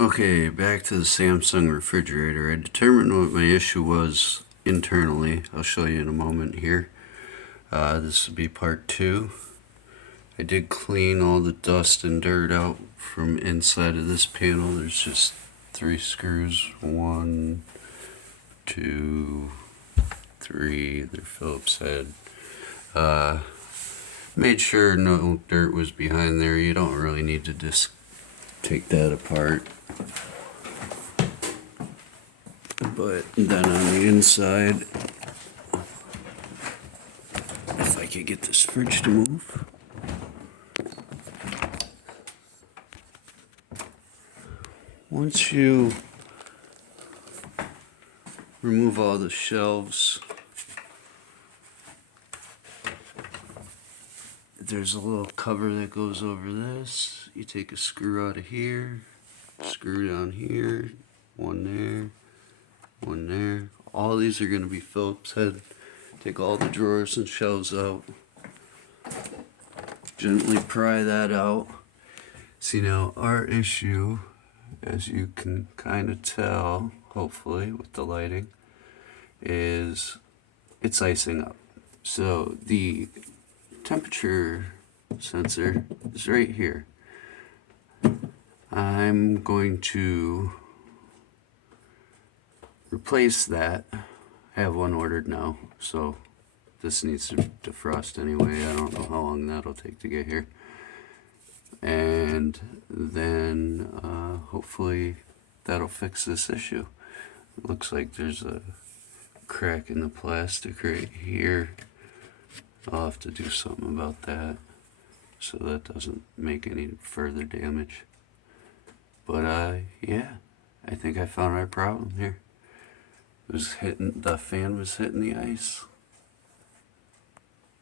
Okay, back to the Samsung refrigerator. I determined what my issue was internally. I'll show you in a moment here. This will be part 2. I did clean all the dust and dirt out from inside of this panel. There's just 3 screws. 1, 2, 3. They're Phillips head. Made sure no dirt was behind there. You don't really need to just take that apart. But then on the inside, if I could get this fridge to move. Once you remove all the shelves, there's a little cover that goes over this. You take a screw out of here, screw down here, one there, one there. All these are going to be Phillips head. Take all the drawers and shelves out. Gently pry that out. See, now our issue, as you can kind of tell, hopefully with the lighting, is it's icing up. So the temperature sensor is right here. I'm going to replace that. I have one ordered now, so this needs to defrost anyway. I don't know how long that'll take to get here. And then hopefully that'll fix this issue. It looks like there's a crack in the plastic right here. I'll have to do something about that so that doesn't make any further damage. But yeah, I think I found my problem here. The fan was hitting the ice.